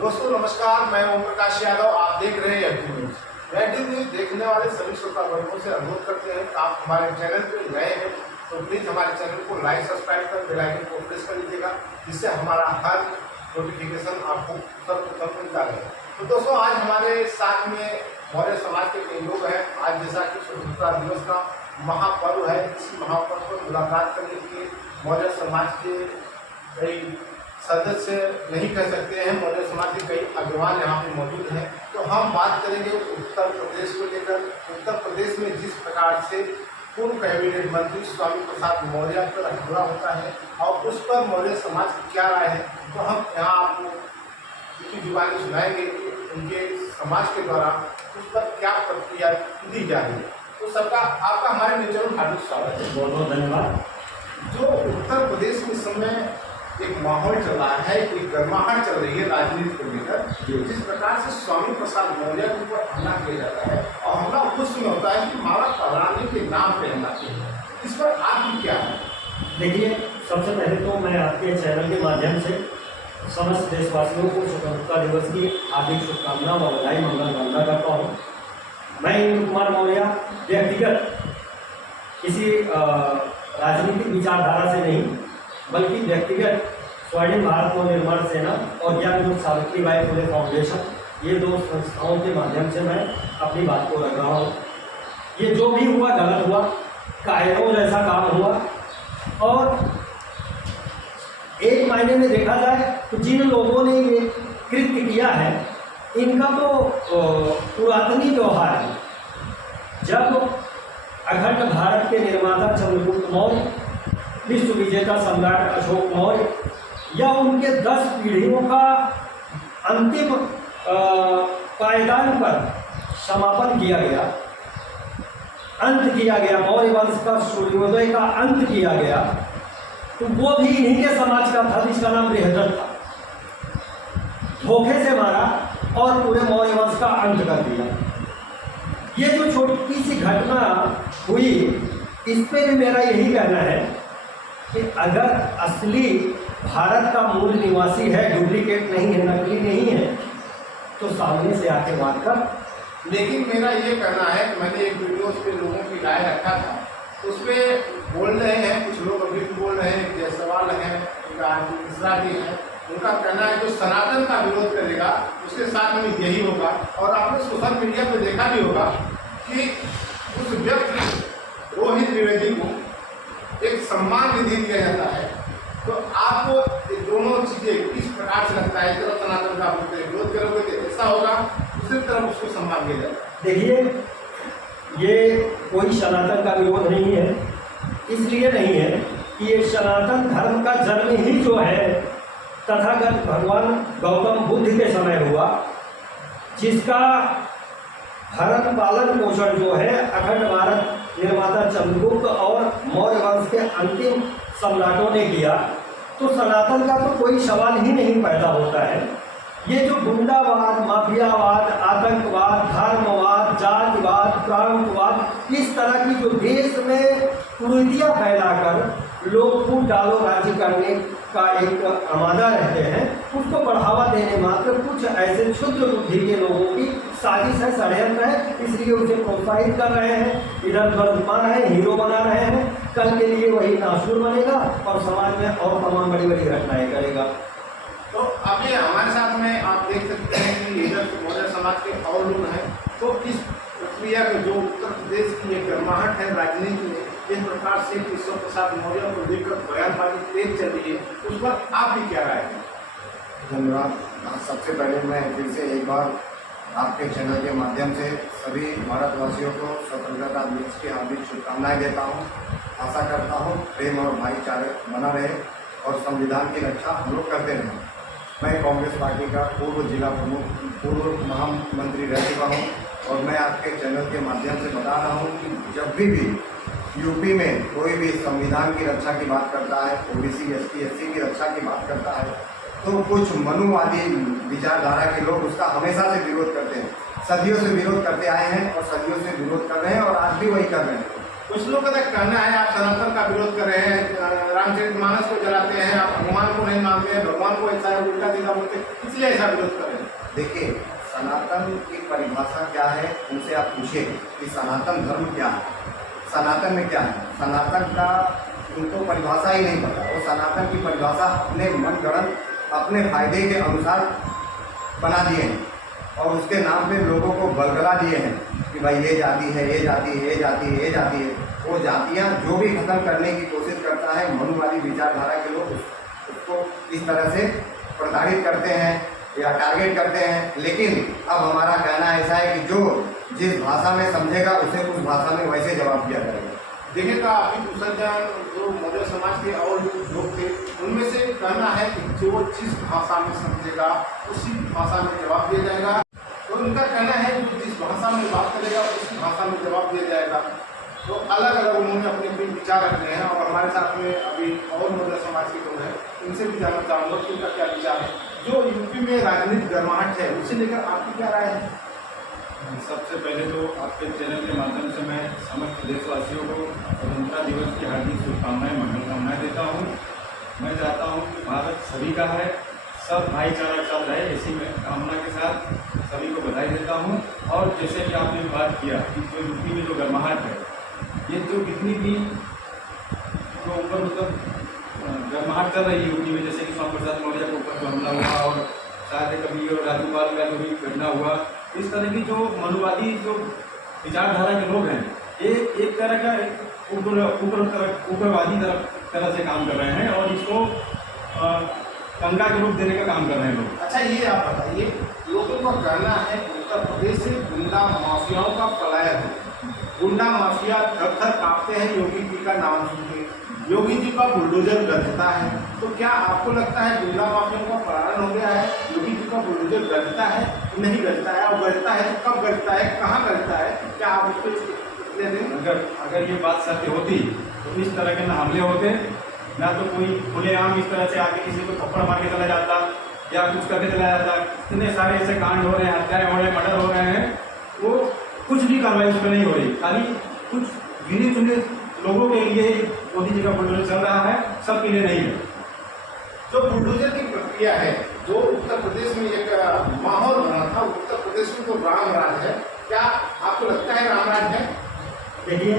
दोस्तों नमस्कार, मैं ओम प्रकाश यादव। आप देख रहे हैं एफडी न्यूज। एफडी न्यूज देखने वाले सभी श्रोता वर्गों से अनुरोध करते हैं कि आप हमारे चैनल पर नए हैं तो प्लीज हमारे चैनल को लाइक सब्सक्राइब कर बेल आइकन को प्रेस कर दीजिएगा, जिससे हमारा हर नोटिफिकेशन आपको सर्वप्रथम मिलता रहे। तो दोस्तों आज हमारे साथ में मौर्य समाज के कई लोग हैं। आज जैसा कि स्वतंत्रता दिवस का महापर्व है, इसी महापर्व पर मुलाकात करने के लिए मौर्य समाज के कई सदस्य नहीं कह सकते हैं, मौर्य समाज के कई अग्रवाल यहाँ पे मौजूद हैं। तो हम बात करेंगे उत्तर प्रदेश को लेकर। उत्तर प्रदेश में जिस प्रकार से पूर्व कैबिनेट मंत्री स्वामी प्रसाद मौर्य पर हमला होता है और उस पर मौर्य समाज की क्या राय है, तो हम यहाँ आपको उनकी जुबानी सुनाएंगे कि उनके समाज के द्वारा उस पर क्या प्रतिक्रिया दी जा रही है। तो सबका आपका हमारे नेचर में हार्दिक स्वागत है। बहुत बहुत धन्यवाद। जो उत्तर प्रदेश में इस समय एक माहौल चल रहा है, एक गर्माहट चल रही है राजनीति को लेकर, जिस प्रकार से स्वामी प्रसाद मौर्य के ऊपर हमला किया जाता है और हमला उस समय होता है कि माला पहराने के नाम पे हमला किया जाता है, इस पर आपकी क्या है? देखिए, सबसे पहले तो मैं आपके चैनल के माध्यम से समस्त देशवासियों को स्वतंत्रता दिवस की हार्दिक शुभकामनाएं और बधाई मंगल कामना करता हूँ। मैं इंदु कुमार मौर्य व्यक्तिगत किसी राजनीतिक विचारधारा से नहीं, बल्कि व्यक्तिगत स्वर्णिम भारत नवनिर्माण सेना और ज्ञान सावित्रीबाई फुले फाउंडेशन, ये दो संस्थाओं के माध्यम से मैं अपनी बात को रख रहा हूँ। ये जो भी हुआ गलत हुआ, कायरों जैसा काम हुआ। और एक मायने में देखा जाए तो जिन लोगों ने ये कृत्य किया है, इनका तो पुरातनी व्यवहार है। जब अखंड भारत के निर्माता चंद्रगुप्त मौर्य, विश्व विजेता सम्राट अशोक मौर्य या उनके 10 पीढ़ियों का अंतिम पायदान पर समापन किया गया, अंत किया गया, मौर्य वंश का सूर्योदय का अंत किया गया, तो वो भी इन्हीं के समाज का था जिसका नाम बृहद्रथ था। धोखे से मारा और पूरे मौर्य वंश का अंत कर दिया। ये जो छोटी सी घटना हुई, इस पे भी मेरा यही कहना है कि अगर असली भारत का मूल निवासी है, डुप्लीकेट नहीं है, नकली नहीं है, तो सामने से आके बात कर। लेकिन मेरा ये कहना है कि मैंने एक वीडियो उस पर लोगों की राय रखा था, उस पर बोल रहे हैं कुछ लोग, अभी भी बोल रहे हैं, जयसवाल हैं, मिश्रा जी हैं, उनका कहना है जो सनातन का विरोध करेगा उसके साथ में यही होगा। और आपने सोशल मीडिया पर देखा भी होगा कि उस व्यक्ति रोहित द्विवेदी को एक सम्मान निधि दिया जाता है। तो आपको ये दोनों चीज़ें किस प्रकार से लगता है? तरफ सनातन का विरोध करोगे तो ऐसा होगा, दूसरी तरफ उसको सम्मान दिया जाता है। देखिए, ये कोई सनातन का विरोध नहीं है, इसलिए नहीं है कि ये सनातन धर्म का जन्म ही जो है तथागत भगवान गौतम बुद्ध के समय हुआ, जिसका भरण पालन पोषण जो है अखंड भारत निर्माता चंद्रगुप्त और मौर्य वंश के अंतिम सम्राटों ने किया। तो सनातन का तो कोई सवाल ही नहीं पैदा होता है। ये जो गुंडावाद, माफियावाद, आतंकवाद, धर्मवाद, जातिवाद, प्रांतवाद, इस तरह की जो देश में कुरीतियाँ फैलाकर लोग फूट डालो राज्य करने का एक आमादा रहते हैं, उसको बढ़ावा देने मात्र कुछ ऐसे क्षुद्र बुद्धि के लोगों की साजिश है, षड्यंत्र है, इसलिए उसे प्रोत्साहित कर रहे हैं, इधर उधर घुमा रहे हैं, हीरो बना रहे हैं। कल के लिए वही नासूर बनेगा और समाज में और तमाम बड़ी बड़ी घटनाएं करेगा। तो अभी हमारे साथ में आप देख सकते हैं कि इधर मौर्य समाज के और लोग हैं। तो इस प्रक्रिया में जो उत्तर प्रदेश की एक गर्माहट है राजनीति में, इस प्रकार से स्वामी प्रसाद मौर्य को लेकर बयानबाजी तेज चल रही है, उस पर आपकी क्या राय है? धन्यवाद। सबसे पहले मैं फिर से एक बार आपके चैनल के माध्यम से सभी भारतवासियों को स्वतंत्रता दिवस की हार्दिक शुभकामनाएं देता हूं। आशा करता हूं प्रेम और भाईचारे बना रहे और संविधान की रक्षा हम लोग करते रहें। मैं कांग्रेस पार्टी का पूर्व जिला प्रमुख, पूर्व महामंत्री रह चुका हूँ और मैं आपके चैनल के माध्यम से बता रहा हूँ कि जब भी यूपी में कोई भी संविधान की रक्षा की बात करता है, ओबीसी, एसटी, एससी की रक्षा की बात करता है, तो कुछ मनुवादी विचारधारा के लोग उसका हमेशा से विरोध करते हैं, सदियों से विरोध करते आए हैं और सदियों से विरोध कर रहे हैं और आज भी वही कर रहे हैं। कुछ लोग का कहना है आप सनातन का विरोध कर रहे हैं, रामचरितमानस को जलाते हैं, आप भगवान को नहीं मानते हैं, भगवान को ऐसा उल्टा सीधा बोलते हैं, इसलिए ऐसा विरोध कर रहे हैं। देखिए, सनातन की परिभाषा क्या है, उनसे आप पूछिए कि सनातन धर्म क्या है, सनातन में क्या है। सनातन का उनको परिभाषा ही नहीं पता। वो सनातन की परिभाषा अपने मनगढ़ंत अपने फायदे के अनुसार बना दिए हैं और उसके नाम पे लोगों को बलगला दिए हैं कि भाई ये जाति है, ये जाति है, ये जाति है, ये जाति है। वो जातियाँ जो भी खत्म करने की कोशिश करता है, मनुवादी विचारधारा के लोग उसको इस तरह से प्रताड़ित करते हैं या टारगेट करते हैं। लेकिन अब हमारा कहना ऐसा है कि जो जिस भाषा में समझेगा उसे उस भाषा में वैसे जवाब दिया जाएगा। देखिए, तो आपकी कुशलजान जो मौर्य समाज के और लोग थे, उनमें से कहना है कि जो जिस भाषा में समझेगा उसी भाषा में जवाब दिया जाएगा। तो उनका कहना है कि जिस भाषा में बात करेगा उसी भाषा में जवाब दिया जाएगा। तो अलग अलग उन्होंने अपने अपने विचार रखने हैं और हमारे साथ में अभी और मौर्य समाज के लोग हैं, इनसे भी जानना चाहूँगा कि उनका क्या विचार है। जो यूपी में राजनीतिक गर्माहट है उसे लेकर आपकी क्या राय है? सबसे पहले तो आपके चैनल के माध्यम से मैं समस्त देशवासियों को स्वतंत्रता दिवस की हार्दिक शुभकामनाएं, मंगल कामनाएं देता हूं। मैं चाहता हूं कि भारत सभी का है, सब भाईचारा चल रहे, इसी में कामना के साथ सभी को बधाई देता हूं। और जैसे कि आपने बात किया कि जो यूपी में जो गर्माहट है, ये जो कितनी भी जो ऊपर मतलब गर्माहट चल रही है यूपी में, जैसे कि स्वामी प्रसाद मौर्य के ऊपर जो हमला हुआ और शायद कभी राज्यपाल का जो भी घटना हुआ, इस तरह की जो मनुवादी जो विचारधारा के लोग हैं, ये एक तरह का उग्रवादी तरह से काम कर रहे हैं और इसको दंगा के रूप देने का काम कर रहे हैं लोग। अच्छा, ये आप बताइए, लोगों का कहना है उत्तर प्रदेश से गुंडा माफियाओं का पलायन है। गुंडा माफिया थर थर कांपते हैं योगी जी का नाम सुनकर, योगी जी का बुलडोजर गरजता है। तो क्या आपको लगता है गुंडा माफियाओं का पलायन हो गया है, योगी जी का बुलडोजर गरजता है? नहीं गरजता है, और गरजता है तो कब गरजता है, कहाँ गरजता है? क्या आप उस पर अगर ये बात सत्य होती तो इस तरह के न हमले होते, ना तो कोई खुलेआम इस तरह से आके किसी को थप्पड़ मार के चला जाता या कुछ करके चला जाता। इतने सारे ऐसे कांड हो रहे हैं, हत्याएं हो रहे हैं, मर्डर हो रहे हैं, वो कुछ भी कार्रवाई उस पर नहीं हो रही। खाली कुछ गिने चुने लोगों के लिए मोदी जी का बुलडोजर चल रहा है, सबके लिए नहीं है। जो बुलडोजर की प्रक्रिया है, जो उत्तर प्रदेश में एक माहौल बना था, उत्तर प्रदेश में तो राम राज है, क्या आपको लगता है राम राज है? देखिए,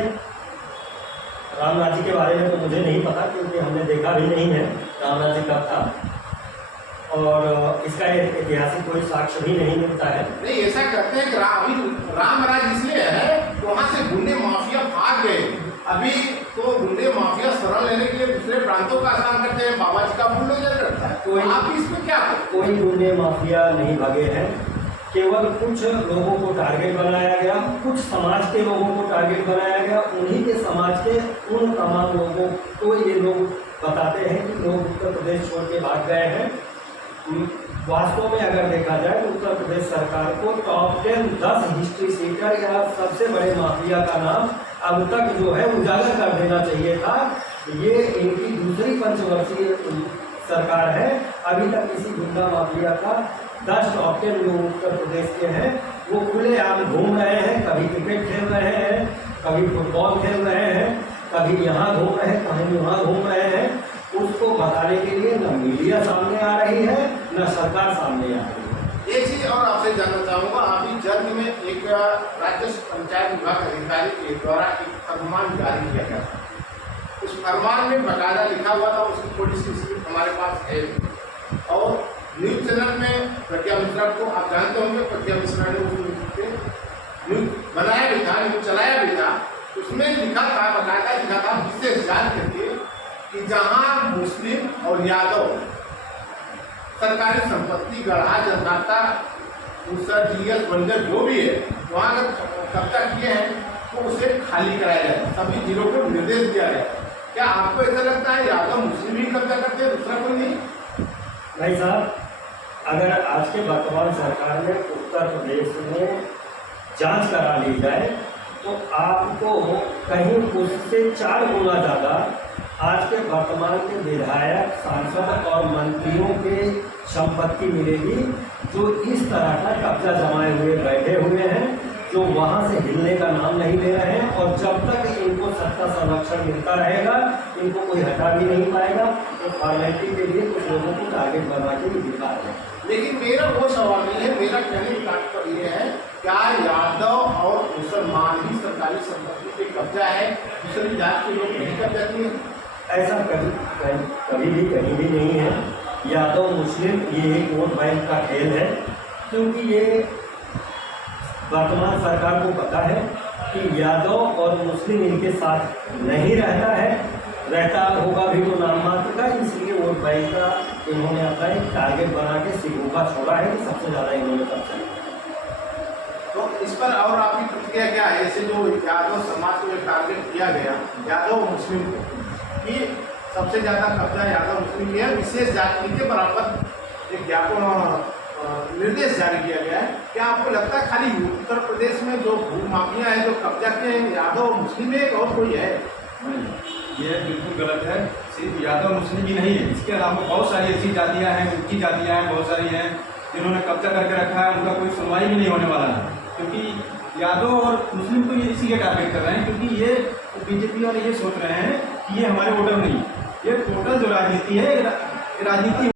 राम राज्य के बारे में तो मुझे नहीं पता, क्योंकि हमने देखा भी नहीं है राम राज्य कब था और इसका ऐतिहासिक कोई साक्ष्य भी नहीं मिलता है। नहीं, ऐसा कहते हैं कि राम राज इसलिए है, वहाँ से गुंडे माफिया भाग गए। अभी तो गुंडे माफिया शरण लेने के लिए दूसरे प्रांतों का काम करते हैं, बाबा जी का बुलडोजर करता है। तो आप इसमें क्या है? कोई गुंडे माफिया नहीं भागे हैं, केवल कुछ लोगों को टारगेट बनाया गया, कुछ समाज के लोगों को टारगेट बनाया गया। उन्हीं के समाज के उन तमाम लोगों को ये लोग बताते हैं कि लोग उत्तर प्रदेश छोड़ के भाग गए हैं। वास्तव में अगर देखा जाए तो उत्तर प्रदेश सरकार को टॉप 10 हिस्ट्री सीटर या सबसे बड़े माफिया का नाम अब तक जो है उजागर कर देना चाहिए था। ये इनकी दूसरी पंचवर्षीय सरकार है, अभी तक किसी गुंडा माफिया का 10 टॉप 10 लोग उत्तर प्रदेश के हैं वो खुलेआम घूम रहे हैं। कभी क्रिकेट खेल रहे हैं, कभी फुटबॉल खेल रहे हैं, कभी यहाँ घूम रहे हैं, कहीं वहाँ घूम रहे हैं। उसको बताने के लिए न मीडिया सामने आ रही है, न सरकार सामने आ रही है। एक चीज और आपसे जानना चाहूँगा, अभी जल्द में एक राज्य पंचायत विभाग अधिकारी के द्वारा एक फरमान जारी किया गया था। उस फरमान में बकायदा लिखा हुआ था, उसकी थोड़ी सी स्क्रिप्ट हमारे पास है और न्यूज चैनल में प्रज्ञा मिश्रा को आप जानते होंगे, प्रज्ञा मिश्रा ने उस न्यूज बनाया भी था, न्यूज चलाया भी था। उसमें लिखा था, बकायदा लिखा था विशेष जान करके कि जहाँ मुस्लिम और यादव सरकारी संपत्ति गढ़ा जनदाता दूसरा जीएस बंजर जो भी है वहाँ अगर कब्जा किए हैं तो उसे खाली कराया जाए। सभी जिलों को निर्देश दिया गया। क्या आपको ऐसा लगता है यादव मुस्लिम ही कब्जा करते हैं, दूसरा कोई नहीं? भाई साहब, अगर आज के वर्तमान सरकार में उत्तर प्रदेश में जांच करा ली जाए तो आपको कहीं उससे 4 गुना ज़्यादा आज के वर्तमान के विधायक, सांसद और मंत्रियों के संपत्ति मिलेगी, जो इस तरह का कब्जा जमाए हुए बैठे हुए हैं, जो वहाँ से हिलने का नाम नहीं ले रहे हैं। और जब तक इनको सत्ता संरक्षण मिलता रहेगा, इनको कोई हटा भी नहीं पाएगा। तो फॉर्मेलिटी के लिए कुछ लोगों को टारगेट बना के भी दिखा रहे हैं। लेकिन मेरा वो सवाल नहीं है, कहने का तात्पर्य ये है, क्या यादव और मुसलमान ही सरकारी संपत्ति पे कब्जा है, दूसरी जात के लोग नहीं कब्जा किए? ऐसा कभी भी कहीं भी नहीं है। यादव मुस्लिम ये एक वोट बैंक का खेल है, क्योंकि ये वर्तमान सरकार को पता है कि यादव और मुस्लिम इनके साथ नहीं रहता है, रहता होगा भी तो नाम मात्र का, इसलिए वोट बैंक का इन्होंने अपना एक टारगेट बना के सिखों का छोड़ा है कि सबसे ज़्यादा इन्होंने कब्जा किया। तो इस पर और आपकी प्रतिक्रिया क्या है? ऐसे जो यादव समाज को एक टारगेट किया गया, यादव मुस्लिम को, कि सबसे ज़्यादा कब्जा यादव मुस्लिम किया, विशेष जाति के बराबर एक ज्ञापन निर्देश जारी किया गया है। क्या आपको लगता है खाली उत्तर प्रदेश में जो भू माफिया है, जो कब्जा किए हैं, यादव मुस्लिम एक और कोई है? नहीं, ये बिल्कुल गलत है। सिर्फ यादव मुस्लिम ही नहीं है, इसके अलावा बहुत सारी ऐसी जातियाँ हैं, ऊँची जातियाँ हैं, बहुत सारी हैं जिन्होंने कब्जा करके रखा है, उनका कोई सुनवाई भी नहीं होने वाला है। क्योंकि यादव और मुस्लिम को ये इसीलिए टारगेट कर रहे हैं क्योंकि ये बीजेपी वाले ये सोच रहे हैं कि ये हमारे वोटर नहीं, ये टोटल जो राजनीति है, राजनीति